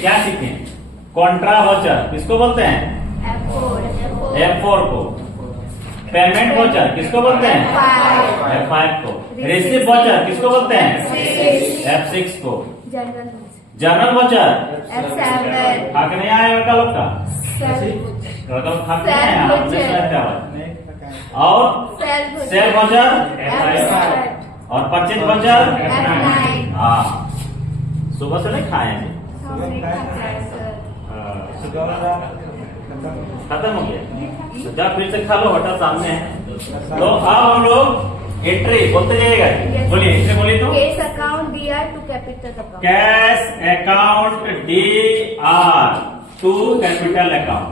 क्या सीखे? Contra voucher किसको बोलते हैं? F4 को। पेमेंट वाउचर किसको बोलते हैं? F5 को। रिसीव वाउचर किसको बोलते हैं? F6 को। General voucher F7। खा के नहीं आया लड़का लोग का? लड़का लोग खा के नहीं आया, हमने सुना क्या बात? और सेल वाउचर F5 और परचेज वाउचर F9। हाँ, सुबह से नहीं खाए हैं? खत्म हो गया, जा फिर से खा लो, हटा सामने है। तो अब हम लोग एंट्री बोलते जाइएगा, बोलिए एंट्री बोलिए तो। Cash account DR to capital account. Cash account DR to capital account,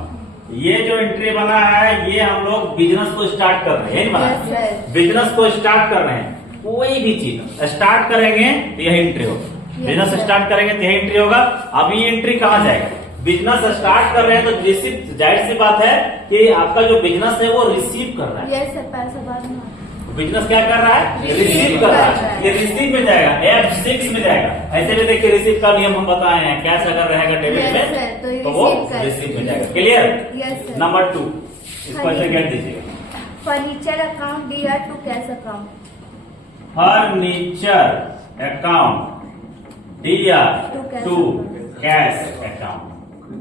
ये जो एंट्री बना है ये हम लोग बिजनेस को स्टार्ट कर रहे हैं, बना बिजनेस को स्टार्ट कर रहे हैं। कोई भी चीज स्टार्ट करेंगे तो यही एंट्री होगा, बिजनेस स्टार्ट करेंगे तो यही एंट्री होगा। अभी एंट्री कहाँ जाएगा? बिजनेस स्टार्ट कर रहे हैं तो रिसीव, जाहिर सी बात है कि आपका जो बिजनेस है वो रिसीव कर रहा है। यस सर, पैसा बाद में। बिजनेस क्या कर रहा है? रिसीव कर रहा है। ये रिसीव में जाएगा, F6 में जाएगा। ऐसे भी देखिए रिसीव का नियम हम बताए हैं, कैश अगर रहेगा डेबिट में तो वो रिसीव में जाएगा। क्लियर? नंबर 2 इसको ऐसे कर दीजिएगा। Furniture account DR to cash account. Furniture account DR to cash account.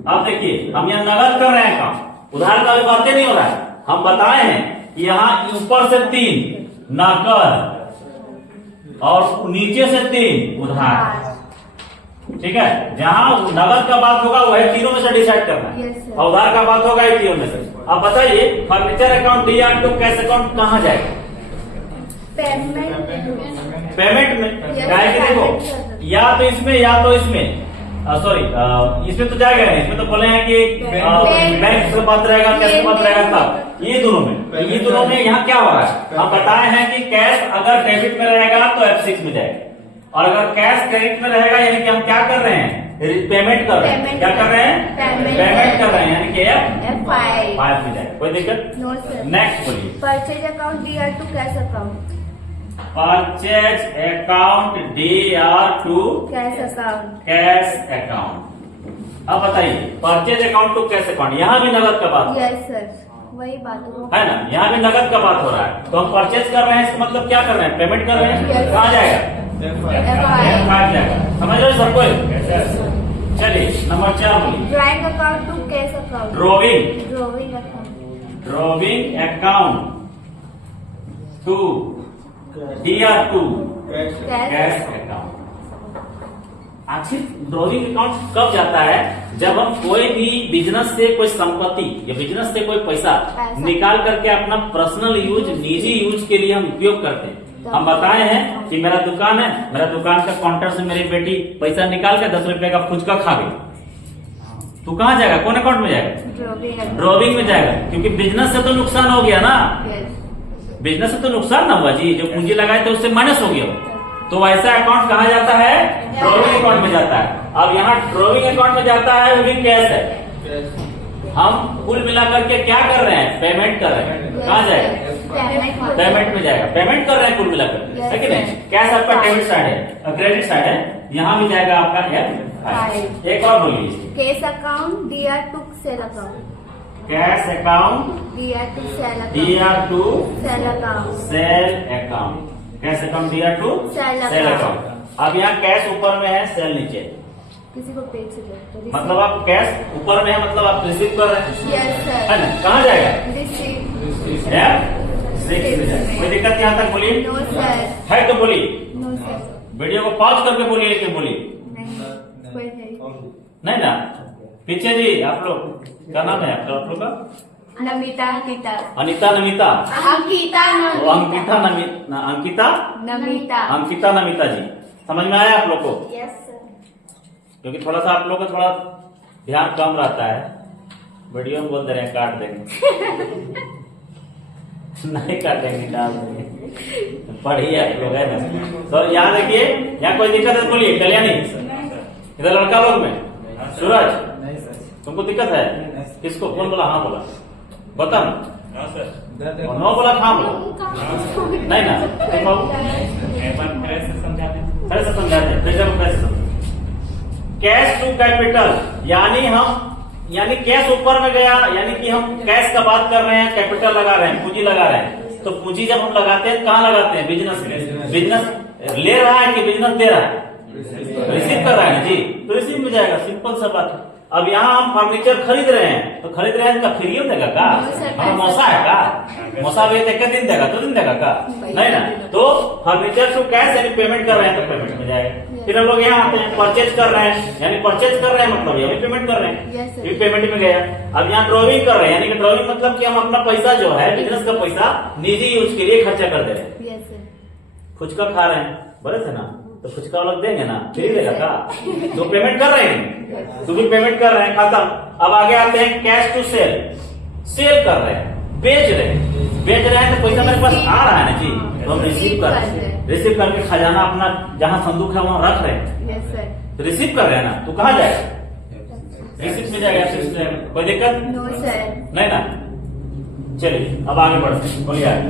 अब देखिए हम यहाँ नगद कर रहे हैं काम, उधार का भी बातें नहीं हो रहा है। हम बताए हैं यहाँ ऊपर से 3 नकद और नीचे से 3 उधार, ठीक है। जहाँ नगद का बात होगा वह तीनों में से डिसाइड करना है, और उधार का बात होगा ये तीनों में से। अब बताइए furniture account DR to cash account कहाँ जाएगा? पेमेंट में। देखो या तो इसमें या तो इसमें, सॉरी इसमें तो जाएगा नहीं, इसमें तो बोले हैं कि बैंक से बात रहेगा, कैश से बात रहेगा, तब ये दोनों में, ये दोनों में यहाँ क्या हो रहा है? हम बताए हैं कि कैश अगर डेबिट में रहेगा तो F6 में जाएगा, और अगर कैश क्रेडिट में रहेगा यानी कि हम क्या कर रहे हैं? पेमेंट कर रहे हैं। क्या कर रहे हैं? पेमेंट कर रहे हैं, यानी कि F5 में जाएगा। कोई दिक्कत? No sir. नेक्स्ट बोलिए। Purchase account DR to cash account. Purchase account DR to cash account. Cash account. अब बताइए purchase account to cash account, यहाँ भी नगद का बात यस सर, वही बात है ना, यहाँ भी नगद का बात हो रहा है। तो हम परचेज कर रहे हैं, इसका मतलब क्या कर रहे हैं? पेमेंट कर रहे हैं। कहाँ जाएगा? F5 जाएगा। समझ रहे सबको? चलिए नंबर 4 बोलिए। Drawing account to cash account. Drawing account. Drawing account to DR to cash account. आखिर ड्रॉइंग अकाउंट कब जाता है? जब हम कोई भी बिजनेस से कोई संपत्ति या बिजनेस से कोई पैसा निकाल करके अपना पर्सनल यूज, निजी यूज के लिए हम उपयोग करते हैं। हम बताए हैं कि मेरा दुकान है, मेरा दुकान का काउंटर से मेरी बेटी पैसा निकाल के 10 रुपए का फुचका खा गई, तो कहाँ जाएगा? कौन अकाउंट में जाएगा? ड्रॉइंग में जाएगा, क्योंकि बिजनेस से तो नुकसान हो गया ना। बिजनेस से तो नुकसान ना हुआ जी, जो पूंजी लगाए थे उससे माइनस हो गया, तो ऐसा अकाउंट कहाँ जाता है? ड्रॉइंग अकाउंट में जाता है। अब यहाँ ड्रॉइंग अकाउंट में जाता है, वो भी कैश है। हम कुल मिलाकर के क्या कर रहे हैं? पेमेंट कर रहे हैं। कहाँ जाएगा? पेमेंट में जाएगा। पेमेंट कर रहे हैं कुल मिलाकर, है कि नहीं? कैश आपका डेबिट साइड है, क्रेडिट साइड है, यहाँ भी जाएगा आपका F5। एक और बोलिए। Cash account DR to sale account. Cash account DR to sale account. Sale account. Cash account DR to sale account. अब यहाँ कैश ऊपर में है, सेल नीचे, किसी को पेज से दे, मतलब आप कैश ऊपर में है, मतलब आप रिसीव कर रहे हैं। Yes sir. है ना? कहाँ जाएगा? रिसीव। F6 में जाएगा। कोई दिक्कत यहाँ तक बोलिए? No sir. है तो बोलिए। No sir. वीडियो को पॉज करके बोलिए, लेकिन बोलिए नहीं, कोई नहीं ना। पीछे जी आप लोग क्या नाम है आपका? आप लोग का नमिता। अंकिता। अनिता नमिता। अंकिता वो अंकिता अंकिता नमिता जी। समझ में आया आप लोग को? Yes sir. क्योंकि थोड़ा सा आप लोग का थोड़ा ध्यान कम रहता है, वीडियो में बोल दे रहे हैं काट देंगे। नहीं काटेंगे, डाल देंगे। पढ़िए आप लोग, है ना? तो यहाँ देखिए, यहाँ कोई दिक्कत है बोलिए। कल्याणी इधर लड़का लोग में, सूरज तुमको दिक्कत है? किसको? कौन बोला? हाँ बोला, बता ना। नो बोला, हाँ बोला, नहीं ना? खड़े से समझाते, कैसे समझाते? कैश टू कैपिटल, यानी कैश ऊपर में गया, यानी कि हम कैश का बात कर रहे हैं, कैपिटल लगा रहे हैं, पूंजी लगा रहे हैं। तो पूंजी जब हम लगाते हैं कहाँ लगाते हैं? बिजनेस में। बिजनेस ले रहा है कि बिजनेस दे रहा है? रिसीव कर रहा है जी, तो रिसीव में जाएगा, सिंपल सा बात है। अब यहाँ हम फर्नीचर खरीद रहे हैं, तो खरीद रहे हैं का फ्री देगा का? हमारा मौसा है का? मौसा भी एक दिन देगा, 2 दिन देगा का? नहीं ना। तो फर्नीचर टू कैश यानी पेमेंट कर रहे हैं तो पेमेंट में जाएगा। फिर हम लोग यहाँ आते हैं, परचेज कर रहे हैं, यानी परचेज कर रहे हैं मतलब ये पेमेंट कर रहे हैं, ये पेमेंट में गया। अब यहाँ ड्रॉइंग कर रहे हैं, यानी कि ड्रॉइंग मतलब कि हम अपना पैसा जो है बिजनेस का पैसा निजी यूज के लिए खर्चा कर दे रहे हैं। फुचका खा रहे हैं, बड़े थे ना, तो फुचका वाला देंगे ना, फ्री देगा का? तो पेमेंट कर रहे हैं, तो भी पेमेंट कर रहे हैं, खत्म। अब आगे आते हैं कैश टू सेल, सेल कर रहे हैं, बेच रहे हैं तो पैसा मेरे पास आ रहा है ना जी, तो हम रिसीव कर रहे हैं। रिसीव करके खजाना अपना जहाँ संदूक है वहाँ रख रहे हैं, तो रिसीव कर रहे हैं ना, तो कहाँ जाएगा? रिसीव में जाएगा, कोई दिक्कत नहीं ना। चलिए अब आगे बढ़ते हैं, बोलिए आगे।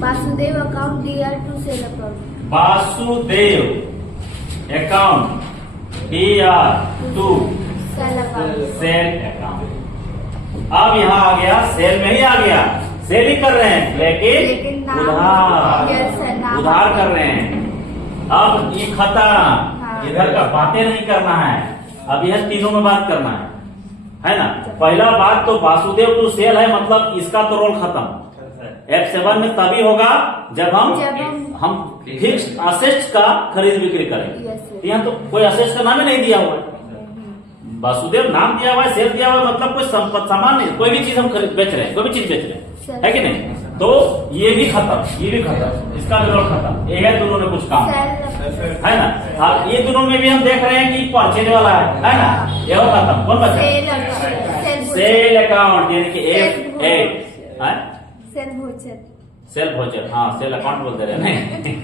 Vasudev account DR to sale account. Vasudev account DR to sale account. अब यहाँ आ गया, सेल में ही आ गया, सेल ही कर रहे हैं लेकिन उधार कर रहे हैं। अब ये खत्म, इधर का बातें नहीं करना है, अब यह तीनों में बात करना है ना। पहला बात तो वासुदेव टू सेल है, मतलब इसका तो रोल खत्म। F7 में तभी होगा जब हम फिक्स्ड असेट्स का खरीद बिक्री करेंगे। यहाँ तो कोई असेट्स का नाम ही नहीं दिया हुआ है, वासुदेव नाम दिया हुआ है, सेल दिया हुआ है, मतलब कोई सामान नहीं, कोई भी चीज हम बेच रहे हैं, कोई भी चीज बेच रहे हैं, है कि नहीं। तो ये भी खत्म, ये भी खत्म, इसका भी रोल खत्म। ये है दोनों में कुछ काम है ना। हाँ, ये दोनों में भी हम देख रहे हैं कि परचेज वाला है ना, ये हो खत्म। कौन बचा? सेल अकाउंट, यानी कि F8 सेल वोचर, हाँ सेल अकाउंट बोलते रहे नहीं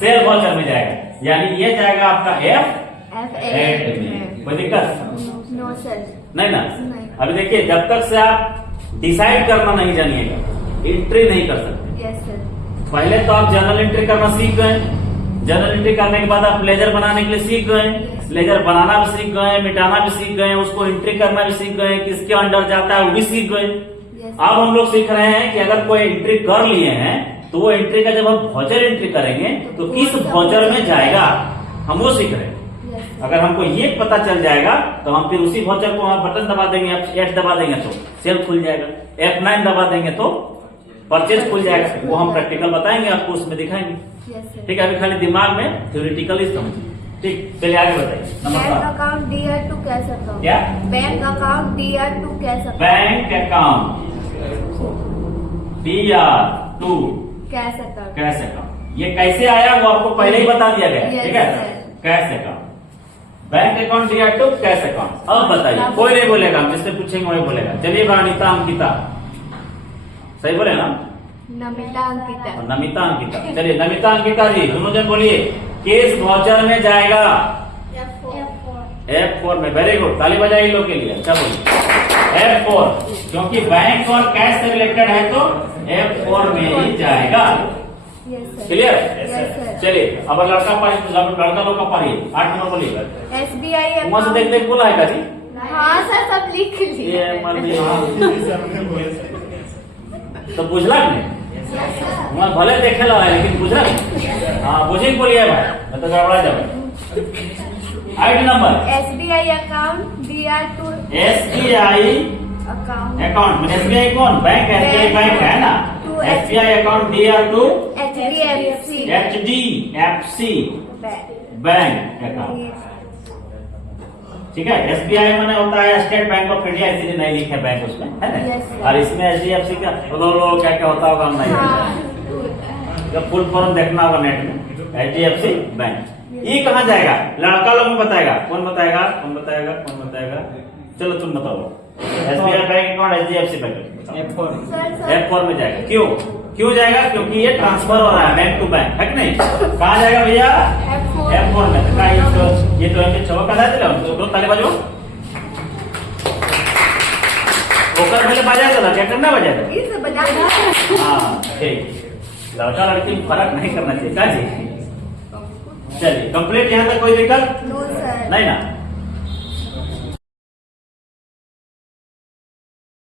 सेल वोचर में जाएगा, यानी ये जाएगा आपका F8 में। कोई दिक्कत नहीं ना। अभी देखिए, जब तक से आप डिसाइड करना नहीं जानिएगा, एंट्री नहीं कर सकते। पहले तो आप जर्नल एंट्री करना सीख गए, जर्नल एंट्री करने के बाद आप लेजर बनाने के लिए सीख गए, लेजर बनाना भी सीख गए, मिटाना भी सीख गए, उसको एंट्री करना भी सीख गए, किसके अंडर जाता है वो भी सीख गए। अब हम लोग सीख रहे हैं कि अगर कोई एंट्री कर लिए हैं तो वो एंट्री का जब हम वाउचर एंट्री करेंगे तो किस वाउचर में जाएगा, हम वो सीख रहे हैं। अगर हमको ये पता चल जाएगा तो हम फिर उसी वाउचर को हम बटन दबा देंगे, F8 दबा देंगे तो सेल खुल जाएगा, F9 दबा देंगे तो परचेज खुल जाएगा। वो हम प्रैक्टिकल बताएंगे आपको, उसमें दिखाएंगे। ठीक है, अभी खाली दिमाग में थ्योरेटिकली समझिए। ठीक, चलिए आगे बताइए। Bank account DR to cash account. क्या? Bank account DR to cash account. Bank account DR to cash account. Cash account, ये कैसे आया वो आपको पहले ही बता दिया गया। ठीक है, cash account, bank account DR to cash account. अब बताइए, कोई नहीं बोलेगा, हम जिससे पूछेंगे वही बोलेगा। चलिए अनिता अंकिता, सही बोले ना? नमिता अंकिता। नमिता अंकिता, चलिए नमिता अंकिता जी दोनों जन बोलिए, किस वाउचर में जाएगा? F4 में। वेरी गुड, ताली बजाइए लोग के लिए। अच्छा बोलिए F4, क्योंकि बैंक और कैश से रिलेटेड है तो F4 में ही जाएगा। क्लियर? चलिए अब लड़का लोग का पढ़िए, 8 नंबर बोलिए। SBI वहां से देख बोला है का जी? हाँ सर, सब लिख लिए। तो बुझला नहीं, वहाँ भले देखे ला है लेकिन बुझला नहीं। हाँ बुझे बोलिए भाई, मैं तो गड़बड़ा जाऊँ। 8 number SBI account DR to SBI account. SBI कौन? बैंक, SBI बैंक है ना। SBI account DR to HDFC bank account. ठीक है, SBI मैंने होता है स्टेट बैंक ऑफ इंडिया, इसीलिए नहीं लिखे बैंक उसमें, है ना। और इसमें HDFC का क्या क्या होता होगा हम नहीं, जब फुल फॉर्म देखना होगा नेट में। HDFC बैंक, ये कहाँ जाएगा? लड़का लोग में बताएगा। कौन बताएगा? कौन बताएगा? कौन बताएगा? चलो तुम बताओ। SBI bank account HDFC bank F4 में जाएगा। क्यों जाएगा? क्योंकि ये ट्रांसफर हो रहा है बैंक टू बैंक, है कि नहीं? कहाँ जाएगा भैया? F4 में। ये तो इनके छवा का था, ताली बजो। ओकर पहले बजाया था, क्या करना बजाया? हाँ ठीक, लड़का लड़की में फर्क नहीं करना चाहिए। क्या जी? चलिए कंप्लीट, यहाँ तक कोई दिक्कत नहीं ना।